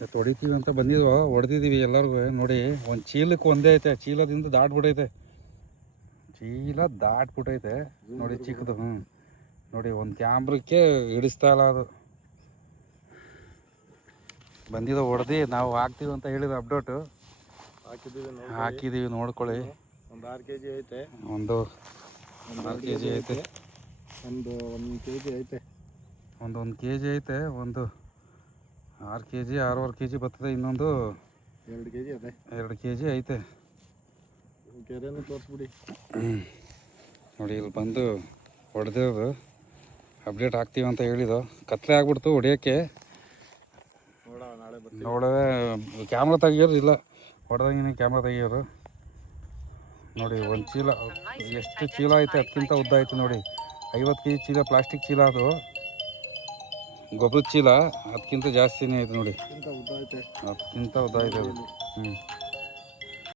ಇವತ್ತು ಹೊಡಿತೀವಿ ಅಂತ ಬಂದಿದ್ವು, ಹೊಡೆದಿದ್ದೀವಿ ಎಲ್ಲರಿಗೂ. ನೋಡಿ ಒಂದು ಚೀಲಕ್ಕೆ ಒಂದೇ ಐತೆ, ಚೀಲದಿಂದ ದಾಟ್ಬಿಟ್ಟೈತೆ, ಚೀಲ ದಾಟ್ಬಿಟ್ಟೈತೆ ನೋಡಿ ಚಿಕ್ಕದು. ನೋಡಿ ಒಂದು ಕ್ಯಾಮ್ರಕ್ಕೆ ಹಿಡಿಸ್ತಾ ಇಲ್ಲ ಅದು. ಬಂದಿದ್ದು ಹೊಡೆದು ನಾವು ಹಾಕ್ತೀವಿ ಅಂತ ಹೇಳಿದ ಅಪ್ಡೇಟು ಹಾಕಿದ್ದೀವಿ, ನೋಡ್ಕೊಳ್ಳಿ. ಒಂದು 6 kg ಐತೆ, ಒಂದು 6 kg ಐತೆ, ಒಂದು 1 kg ಐತೆ, ಒಂದು kg ಐತೆ, ಒಂದು 6 kg 6.5 kg ಬರ್ತದೆ. ಇನ್ನೊಂದು 2 kg ಅದೇ, 2 kg ಐತೆ. ಕೆರೆನೂ ತೋರಿಸ್ಬಿಡಿ. ನೋಡಿ ಇಲ್ಲಿ ಬಂದು ಹೊಡೆದಿರೋದು ಅಪ್ಡೇಟ್ ಹಾಕ್ತೀವಿ ಅಂತ ಹೇಳಿದ್ದು. ಕತ್ಲೆ ಆಗ್ಬಿಡ್ತು ಹೊಡೆಯೋಕ್ಕೆ. ನೋಡಿದ್ರೆ ಕ್ಯಾಮ್ರಾ ತೆಗಿಯೋರು ಇಲ್ಲ, ಹೊಡೆದಂಗೆ ಕ್ಯಾಮ್ರಾ ತೆಗಿಯೋರು. ನೋಡಿ ಒಂದು ಚೀಲ, ಎಷ್ಟು ಚೀಲ ಐತೆ ಅದಕ್ಕಿಂತ ಉದ್ದ ಐತೆ ನೋಡಿ. 50 kg ಚೀಲ, ಪ್ಲಾಸ್ಟಿಕ್ ಚೀಲ, ಅದು ಗೊಬ್ಬರದ ಚೀಲ ಅದಕ್ಕಿಂತ ಜಾಸ್ತಿನೇ ಐತೆ ನೋಡಿ, ಅದಕ್ಕಿಂತ ಉದ್ದ ಐತೆ ಅದು.